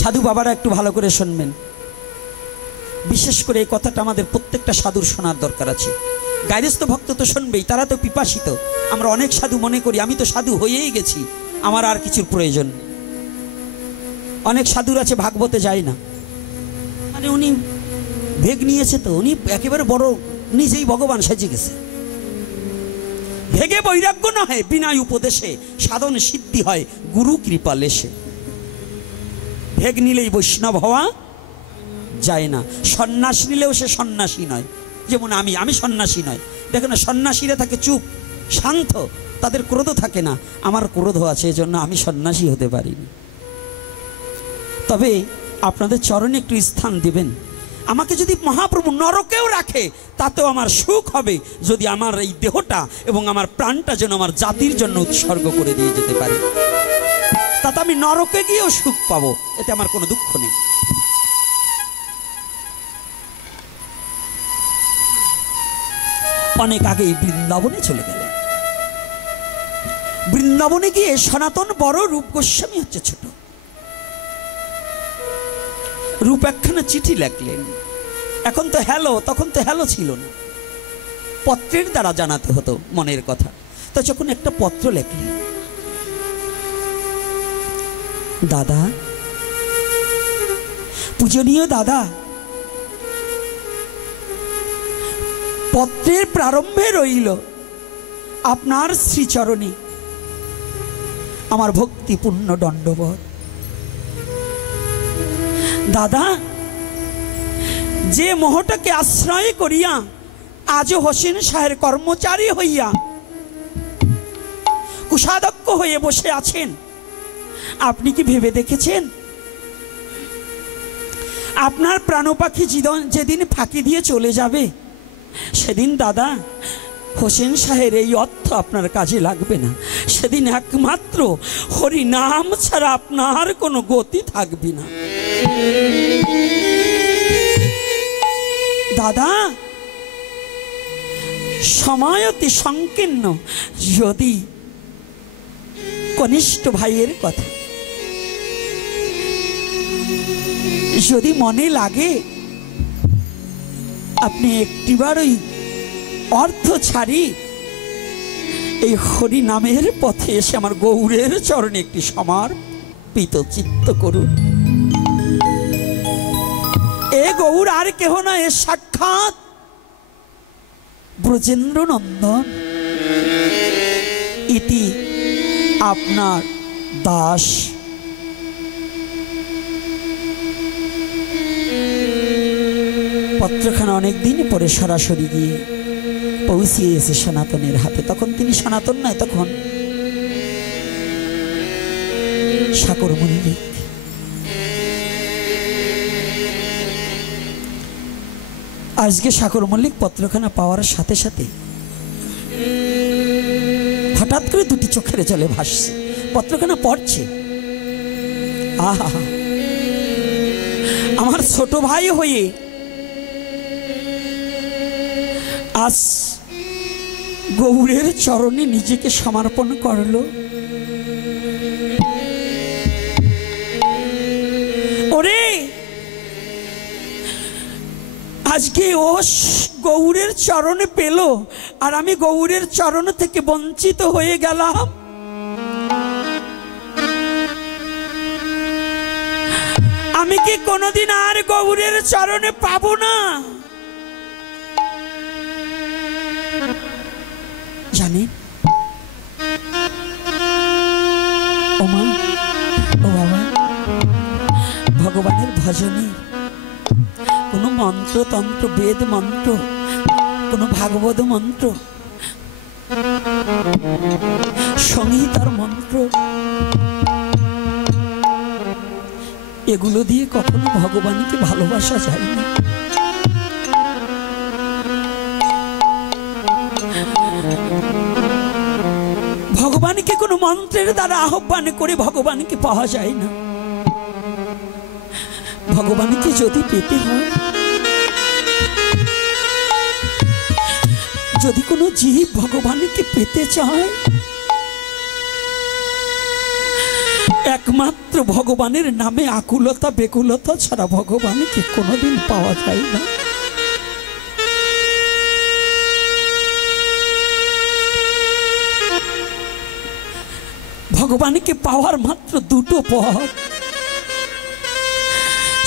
সাধু বাবারা একটু ভালো করে শুনবেন, বিশেষ করে এই কথাটা আমাদের প্রত্যেকটা সাধুর শোনার দরকার আছে। গায়রস্থ ভক্ত তো শুনবেই, তারা তো পিপাসিত। আমরা অনেক সাধু মনে করি আমি তো সাধু হয়েই গেছি, আমার আর কিছুর প্রয়োজন। অনেক সাধুর আছে ভাগবতে যায় না, মানে উনি ভেগ নিয়েছে তো উনি একেবারে বড় নিজেই ভগবান সেজে গেছে। ভেগে বৈরাগ্য নহে, বিনয় উপদেশে সাধন সিদ্ধি হয় গুরু কৃপা লেশে। ভেগ নিলেই বৈষ্ণব হওয়া যায় না, সন্ন্যাস নিলেও সে সন্ন্যাসী নয়। যেমন আমি সন্ন্যাসী নয়। দেখো না, সন্ন্যাসীরা থাকে চুপ শান্ত, তাদের ক্রোধ থাকে না। আমার ক্রোধ আছে, এজন্য আমি সন্ন্যাসী হতে পারিনি। তবে আপনাদের চরণে একটু স্থান দিবেন। আমাকে যদি মহাপ্রভু নরকেও রাখে তাতেও আমার সুখ হবে, যদি আমার এই দেহটা এবং আমার প্রাণটা যেন আমার জাতির জন্য উৎসর্গ করে দিয়ে যেতে পারি। তাতে আমি নরকে গিয়েও সুখ পাবো, এতে আমার কোনো দুঃখ নেই। অনেক আগেই বৃন্দাবনে চলে গেলেন। বৃন্দাবনে গিয়ে সনাতন বড় রূপ গোস্বামী হচ্ছে ছোট, রূপ একখানা চিঠি লেখলেন। এখন তো হ্যালো, তখন তো হ্যালো ছিল না, পত্রের দ্বারা জানাতে হতো মনের কথা। তো যখন একটা পত্র লেখলেন, দাদা, পূজনীয় দাদা, পত্রের প্রারম্ভে রইল আপনার শ্রীচরণে আমার ভক্তিপূর্ণ দণ্ডবত। দাদা, যে মোহটাকে আশ্রয় করিয়া আজও হোসেন শাহের কর্মচারী হইয়া কুশাধ্যক্ষ হয়ে বসে আছেন, আপনি কি ভেবে দেখেছেন আপনার প্রাণপাখি যেদিন ফাঁকি দিয়ে চলে যাবে সেদিন দাদা হোসেন শাহের এই অর্থ আপনার কাজে লাগবে না। সেদিন একমাত্র হরি নাম ছাড়া আপনার কোনো গতি থাকবে না। দাদা, সময় অতি সংকীর্ণ, যদি কনিষ্ঠ ভাইয়ের কথা যদি মনে লাগে, আপনি একটিবার ওই অর্থ ছাড়ি এই হরি নামের পথে এসে আমার গৌরের চরণে একটি সমর্পিত চিত্ত করুন। এ গৌর আর কেহ না, এ সাক্ষাৎ ব্রজেন্দ্র নন্দন ইতি আপনার দাস। পত্রখানা অনেকদিন পরে সরাসরি গিয়ে পৌঁছিয়েছে সনাতনের হাতে। তখন তিনি সনাতন নয়, তখন সাকর মল্লিক। আজকে সাকর মল্লিক পত্রখানা পাওয়ার সাথে সাথে হঠাৎ করে দুটি চোখের জলে ভাসছে। পত্রখানা পড়ছে, আহা, আমার ছোট ভাই হয়ে আজ গৌরের চরণে নিজেকে সমর্পণ করলো। ওরে, আজকে ও গৌরের চরণে পেল আর আমি গৌরের চরণ থেকে বঞ্চিত হয়ে গেলাম। আমি কি কোনোদিন আর গৌরের চরণে পাবো না? জানেন ও মা, ও বাবা, ভগবানের ভজনে কোনো মন্ত্রতন্ত্র, বেদ মন্ত্র, কোনো ভাগবত মন্ত্র, সংহিতার মন্ত্র, এগুলো দিয়ে কখনো ভগবানকে ভালোবাসা যায় না। ভগবানকে কোনো মন্ত্রের দ্বারা আহ্বান করে ভগবানকে পাওয়া যায় না। ভগবানকে যদি পেতে হয়, যদি কোনো জীব ভগবানকে পেতে চায়, একমাত্র ভগবানের নামে আকুলতা বেকুলতা ছাড়া ভগবানকে কোনোদিন পাওয়া যায় না। ভগবানকে পাওয়ার মাত্র দুটো পথ,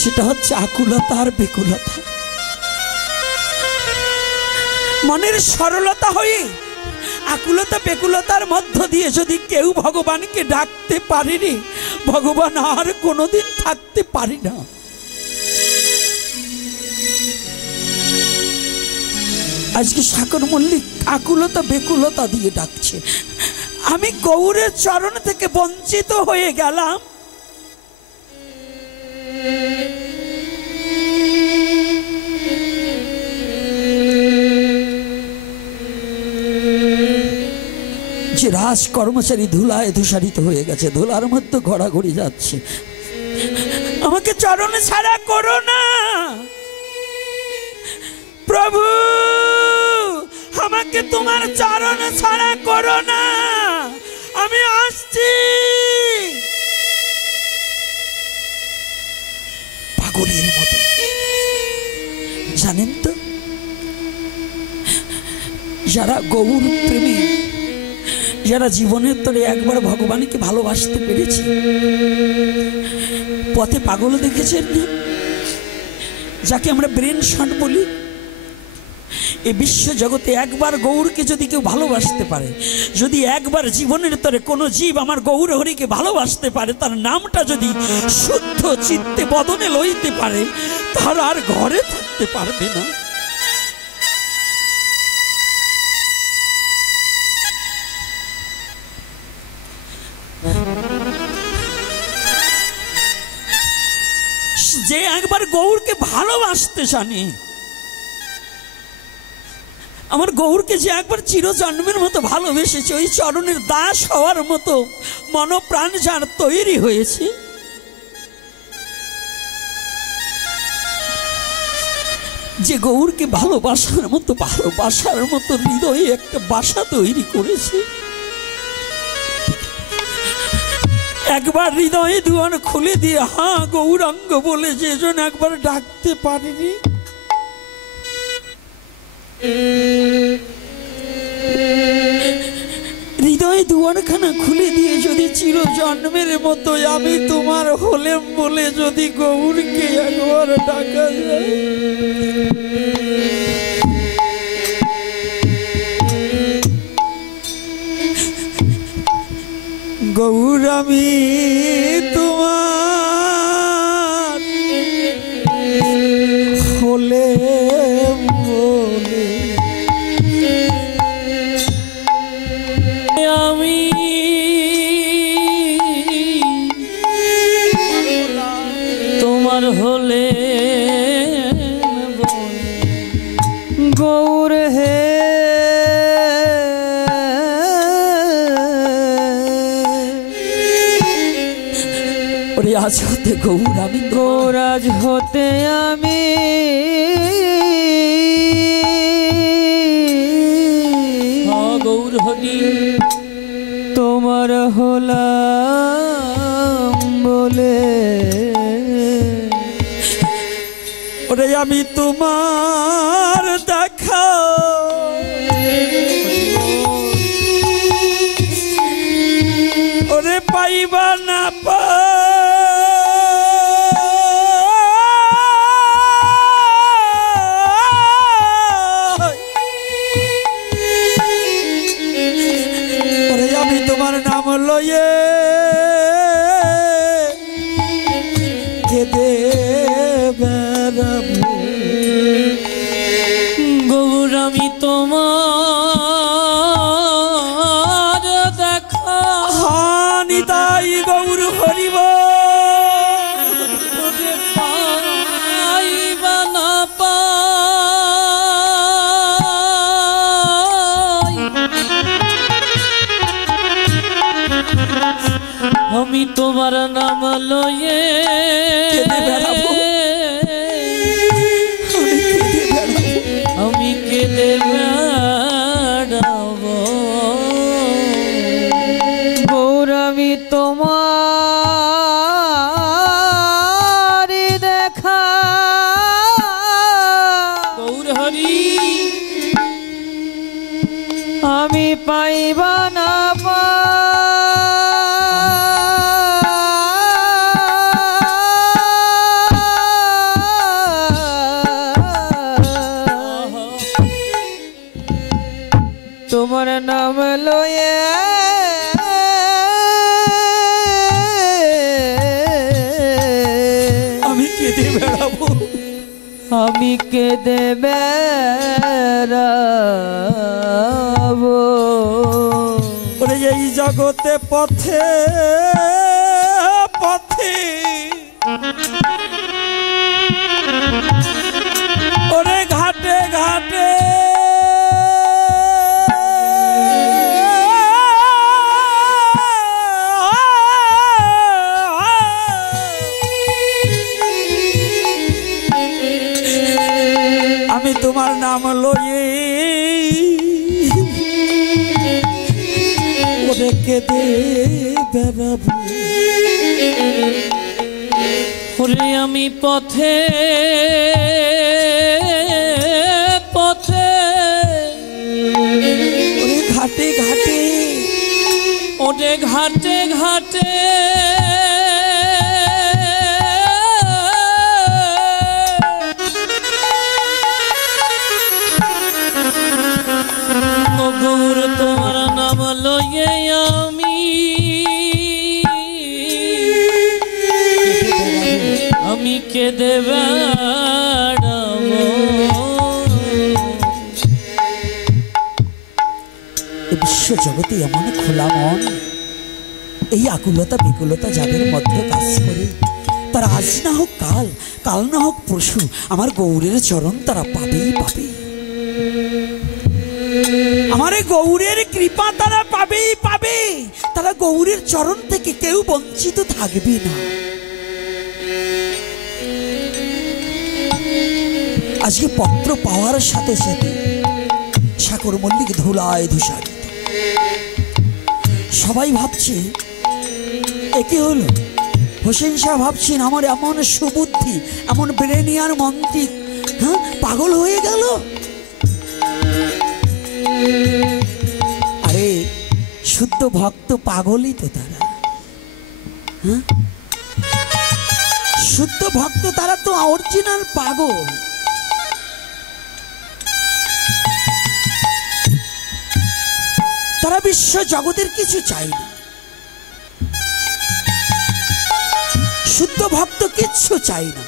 সেটা হচ্ছে আকুলতা আর বেকুলতা। মনের সরলতা হয়ে আকুলতা বেকুলতার মধ্য দিয়ে যদি কেউ ভগবানকে ডাকতে পারেনি, ভগবান আর কোনোদিন থাকতে পারি না। আজকে সাকর মল্লিক আকুলতা বেকুলতা দিয়ে ডাকছে। আমি গৌরের চরণ থেকে বঞ্চিত হয়ে গেলাম, যে রাজ কর্মচারী ধুলায় ধূসারিত হয়ে গেছে, ধুলার মধ্যে ঘোরাঘুরি যাচ্ছে। আমাকে চরণ ছাড়া করো না প্রভু, আমাকে তোমার চরণ ছাড়া করো না, আমি আসছি। পাগলের মতো। জানেন তো, যারা গৌর প্রেমী, যারা জীবনের তরে একবার ভগবানকে ভালোবাসতে পেরেছে, পথে পাগল দেখেছেন না, যাকে আমরা ব্রেন শট বলি। এই বিশ্ব জগতে একবার গৌরকে যদি কেউ ভালোবাসতে পারে, যদি একবার জীবনের তরে কোনো জীব আমার গৌর হরিকে ভালোবাসতে পারে, তার নামটা যদি শুদ্ধ চিত্তে বদনে লইতে পারে, তার আর ঘরে থাকতে পারবে না। যে একবার গৌরকে ভালোবাসতে জানে, আমার গৌরকে যে একবার চিরজন্মের মতো ভালোবেসেছে, ওই চরণের দাস হওয়ার মতো মনপ্রাণ যার তৈরি হয়েছে, যে গৌরকে ভালোবাসার মতো হৃদয়ে একটা বাসা তৈরি করেছে, একবার হৃদয়ে দুয়ার খুলে দিয়ে হ্যাঁ গৌরাঙ্গ বলে যেজন একবার ডাকতে পারেনি, হৃদয়ে দুয়ারখানা খুলে দিয়ে যদি চিরজন্মের মতো আমি তোমার হলেম বলে যদি গৌরকে একবার ডাকা যায়, গৌর আমি তোমার হলে বলে, আমি তোমার হলে গৌর হে আজ হতে গৌর আমি, গৌর আজ হতে আমি গৌর হরি তোমার হলাম বলে, ওরে আমি তোমার দেখা ওরে পাইবা না পা, তোমার নাম লয়ে কেঁদে বেড়াবো, গৌর আমি তোমার দেখা নিতাই গৌর হরিব পাইবা না পাই, আমি তোমার নাম লয়ে আমি কেঁদে বেড়াবো, গৌর আমি তোমার কেঁদে বেড়াবো, আমি কেঁদে বেড়াবো। ওরে এই জগতে পথে পথে, ওরে ঘাটে ঘাটে, আমি তোমার নাম লয়ে ওরে কেঁদে বেড়াবো। ওরে আমি পথে পথে, ওরে ঘাটে ঘাটে, ওরে ঘাটে ঘাটে, ও গৌর তোমার নাম লয়ে আমি কেঁদে বেড়াবো। বিশ্ব জগতে এমন খোলা মন, এই আকুলতা বিকুলতা যাদের মধ্যে কাজ করে, তারা আজ না হোক কাল, কাল না হোক পরশু আমার গৌরের চরণ তারা পাবেই পাবে। আমার গৌরের কৃপা তারা পাবেই পাবে। তারা গৌরের চরণ থেকে কেউ বঞ্চিত থাকবে না। আজকে পত্র পাওয়ার সাথে সাথে সাগর মল্লিক ধুলায় ধূসারিত। সবাই ভাবছে একে হলো হোসেন শাহ, ভাবছেন আমার এমন সুবুদ্ধি, এমন ব্রেনিয়ার মন্ত্রী, হ্যাঁ পাগল হয়ে গেল। আরে শুদ্ধ ভক্ত পাগলই তো তারা, হ্যাঁ শুদ্ধ ভক্ত তারা তো অরিজিনাল পাগল। তারা বিশ্ব জগতের কিছু চাই না, শুদ্ধ ভক্ত কিচ্ছু চাই না।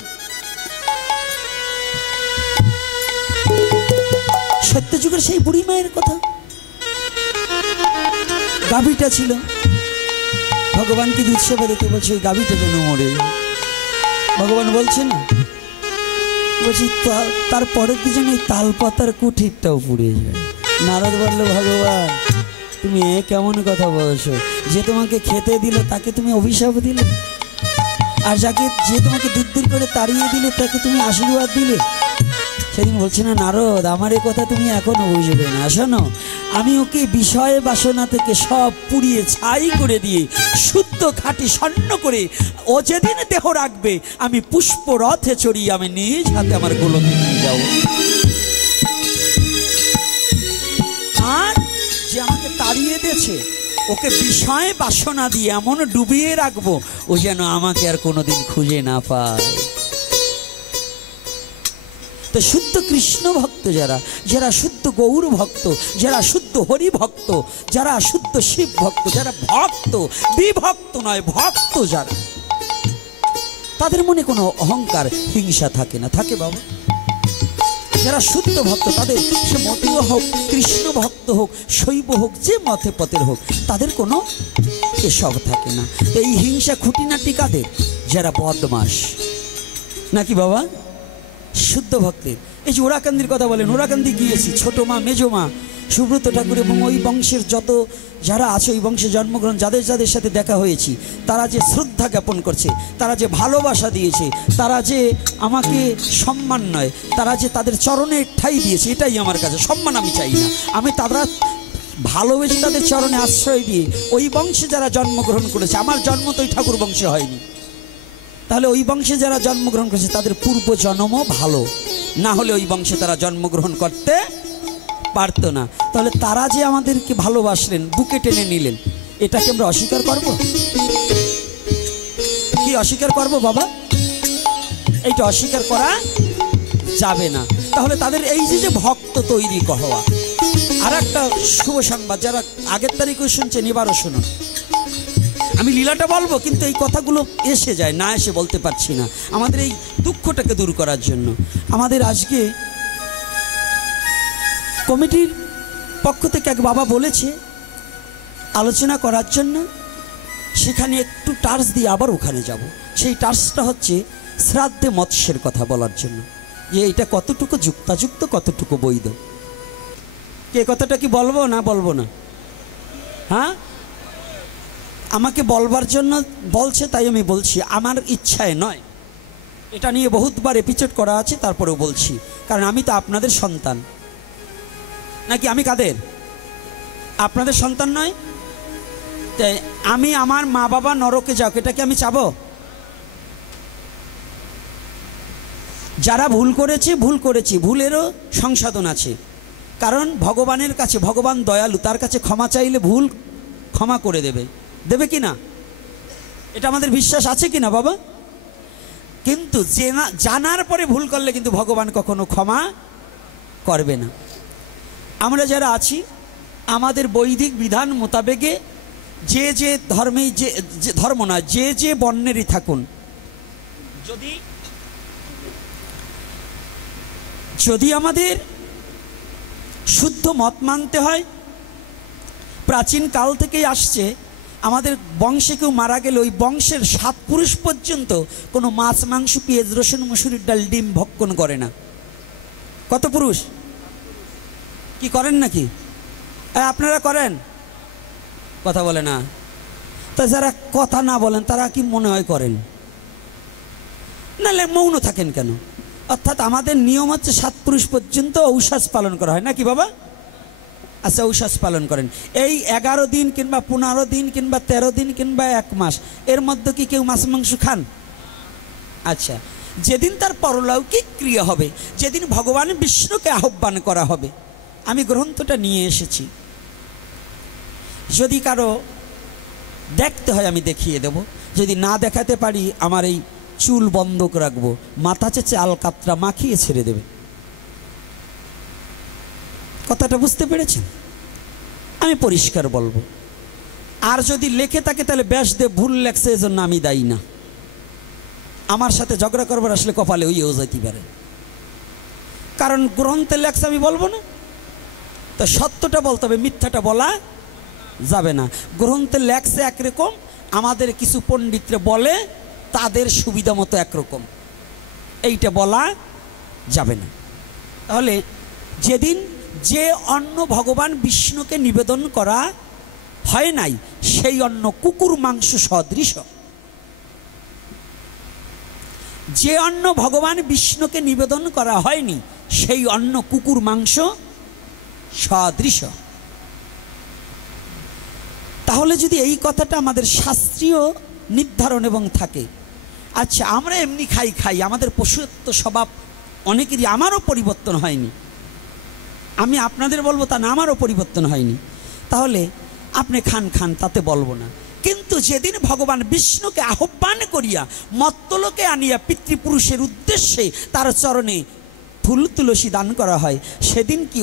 সত্যযুগের সেই বুড়ি মায়ের কথা, গাভীটা ছিল, ভগবানকে দুধ সেবা দিতে বলছে ওই গাভীটা যেন মরে। ভগবান বলছে না, বলছি তারপরের কি যেন তাল পাতার কুঠিরটাও পুড়ে যায়। নারদ বলল ভগবান তুমি কেমন কথা বলছো, যে তোমাকে খেতে দিল তাকে তুমি অভিশাপ দিলে, আর যাকে যে তোমাকে দূর দূর করে তাড়িয়ে দিলে তাকে তুমি আশীর্বাদ দিলে। সেদিন বলছে না নারদ আমার এ কথা তুমি এখনো বুঝবে না, শোনো আমি ওকে বিষয় বাসনা থেকে সব পুড়িয়ে ছাই করে দিয়ে শুদ্ধ খাঁটি স্বর্ণ করে ও যেদিন দেহ রাখবে আমি পুষ্প রথে চড়িয়ে আমি নিজ হাতে আমার গোলকে নিয়ে যাব। আর যে আমাকে তাড়িয়ে দিয়েছে ওকে বিষয় বাসনা দিয়ে এমন ডুবিয়ে রাখবো ও যেন আমাকে আর কোনোদিন খুঁজে না পায়। তো শুদ্ধ কৃষ্ণ ভক্ত যারা, যারা শুদ্ধ গৌর ভক্ত, যারা শুদ্ধ হরি ভক্ত, যারা শুদ্ধ শিব ভক্ত, যারা ভক্ত বিভক্ত নয় ভক্ত যারা, তাদের মনে কোনো অহংকার হিংসা থাকে না। থাকে বাবা? যারা শুদ্ধ ভক্ত তাদের সে মতীয় হোক, কৃষ্ণ ভক্ত হোক, শৈব হোক, যে মতে পথের হোক, তাদের কোনো এসব থাকে না। এই হিংসা খুঁটিনাটি কাদের? যারা বদমাস নাকি বাবা? শুদ্ধ ভক্তের। এই যে ওরাকান্দির কথা বলেন, ওরাকান্দি গিয়েছি, ছোট মা মেজো মা সুব্রত ঠাকুর এবং ওই বংশের যত যারা আছে, ওই বংশে জন্মগ্রহণ যাদের যাদের সাথে দেখা হয়েছি, তারা যে শ্রদ্ধা জ্ঞাপন করছে, তারা যে ভালোবাসা দিয়েছে, তারা যে আমাকে সম্মান নয়, তারা যে তাদের চরণে ঠাঁই দিয়েছে, এটাই আমার কাছে সম্মান। আমি চাই না, আমি তারা ভালোবেসে তাদের চরণে আশ্রয় দিয়ে ওই বংশে যারা জন্মগ্রহণ করেছে, আমার জন্ম তো ওই ঠাকুর বংশে হয়নি, তাহলে ওই বংশে যারা জন্মগ্রহণ করেছে তাদের পূর্ব জন্মও ভালো, না হলে ওই বংশে তারা জন্মগ্রহণ করতে পারতো না। তাহলে তারা যে আমাদেরকে ভালোবাসলেন, বুকে টেনে নিলেন, এটাকে আমরা অস্বীকার করব? কি অস্বীকার করব বাবা? এইটা অস্বীকার করা যাবে না। তাহলে তাদের এই যে ভক্ত তৈরি হওয়া। আর একটা শুভ সংবাদ, যারা আগের তারিখে শুনছেন এবারও শুনুন। আমি লীলাটা বলবো, কিন্তু এই কথাগুলো এসে যায়, না এসে বলতে পারছি না। আমাদের এই দুঃখটাকে দূর করার জন্য আমাদের আজকে কমিটির পক্ষ থেকে এক বাবা বলেছে আলোচনা করার জন্য, সেখানে একটু টার্চ দিয়ে আবার ওখানে যাব। সেই টার্চটা হচ্ছে শ্রাদ্ধে মৎস্যের কথা বলার জন্য, যে এটা কতটুকু যুক্তাযুক্ত, কতটুকু বৈধ। কে কথাটা কি বলবো না বলবো না? হ্যাঁ, আমাকে বলবার জন্য বলছে, তাই আমি বলছি, আমার ইচ্ছায় নয়। এটা নিয়ে বহুতবার এপিসোড করা আছে, তারপরেও বলছি, কারণ আমি তো আপনাদের সন্তান। নাকি আমি কাদের? আপনাদের সন্তান নয়? তাই আমি আমার মা বাবা নরকে যাক, এটা কি আমি চাবো? যারা ভুল করেছে, ভুল করেছি, ভুলেরও সংশোধন আছে। কারণ ভগবানের কাছে, ভগবান দয়ালু, তার কাছে ক্ষমা চাইলে ভুল ক্ষমা করে দেবে। দেবে কি না? এটা আমাদের বিশ্বাস আছে কি না বাবা? কিন্তু জানার পরে ভুল করলে কিন্তু ভগবান কখনো ক্ষমা করবে না। আমরা যারা আছি, আমাদের বৈদিক বিধান মোতাবেকে যে যে ধর্মেই, যে ধর্ম না, যে যে বর্ণেরই থাকুন, যদি আমাদের শুদ্ধ মত মানতে হয়, প্রাচীন কাল থেকেই আসছে, আমাদের বংশে কেউ মারা গেলে ওই বংশের 7 পুরুষ পর্যন্ত কোনো মাছ, মাংস, পেঁয়াজ, রসুন, মসুরির ডাল, ডিম ভক্ষণ করে না। কত পুরুষ? কি করেন নাকি? আপনারা করেন? কথা বলে না। তা যারা কথা না বলেন তারা কি মনে হয় করেন? নাহলে মৌন থাকেন কেন? অর্থাৎ আমাদের নিয়ম হচ্ছে 7 পুরুষ পর্যন্ত ঔষাস পালন করা হয় নাকি বাবা? আচ্ছা, ঔষাস পালন করেন। এই 11 দিন কিংবা 15 দিন কিংবা 13 দিন কিংবা 1 মাস, এর মধ্যে কি কেউ মাছ মাংস খান? আচ্ছা, যেদিন তার পরলৌকিক ক্রিয়া হবে, যেদিন ভগবান বিষ্ণুকে আহ্বান করা হবে, আমি গ্রন্থটা নিয়ে এসেছি, যদি কারো দেখতে হয় আমি দেখিয়ে দেব, যদি না দেখাতে পারি আমার এই চুল বন্ধক রাখবো, মাথা চেঁচে আলকাতরা মাখিয়ে ছেড়ে দেবে। কথাটা বুঝতে পেরেছেন? আমি পরিষ্কার বলবো। আর যদি লেখে থাকে তাহলে ব্যাসদেব ভুল লেখছে, এজন্য আমি দায়ী না। আমার সাথে ঝগড়া করবার আসলে কপালে ওইও যাইতে পারে, কারণ গ্রন্থে লেখছে, আমি বলবো না। তো সত্যটা বলতে হবে, মিথ্যাটা বলা যাবে না। গ্রন্থে লেখছে একরকম, আমাদের কিছু পণ্ডিতরা বলে তাদের সুবিধা মতো একরকম, এইটা বলা যাবে না। তাহলে যেদিন যে অন্ন ভগবান বিষ্ণুকে নিবেদন করা হয় নাই, সেই অন্ন কুকুর মাংস সদৃশ। যে অন্ন ভগবান বিষ্ণুকে নিবেদন করা হয়নি, সেই অন্ন কুকুর মাংস সদৃশ। তাহলে যদি এই কথাটা আমাদের শাস্ত্রীয় নির্ধারণ এবং থাকে, আচ্ছা আমরা এমনি খাই, আমাদের পশুত্ব স্বভাব অনেকেরই, আমারও পরিবর্তন হয়নি, আমি আপনাদের বলবো তা না, আমারও পরিবর্তন হয়নি, তাহলে আপনি খান, তাতে বলবো না। কিন্তু যেদিন ভগবান বিষ্ণুকে আহ্বান করিয়া মত্তলোকে আনিয়া পিতৃপুরুষের উদ্দেশ্যে তার চরণে ফুল তুলসী দান করা হয়, সেদিন কি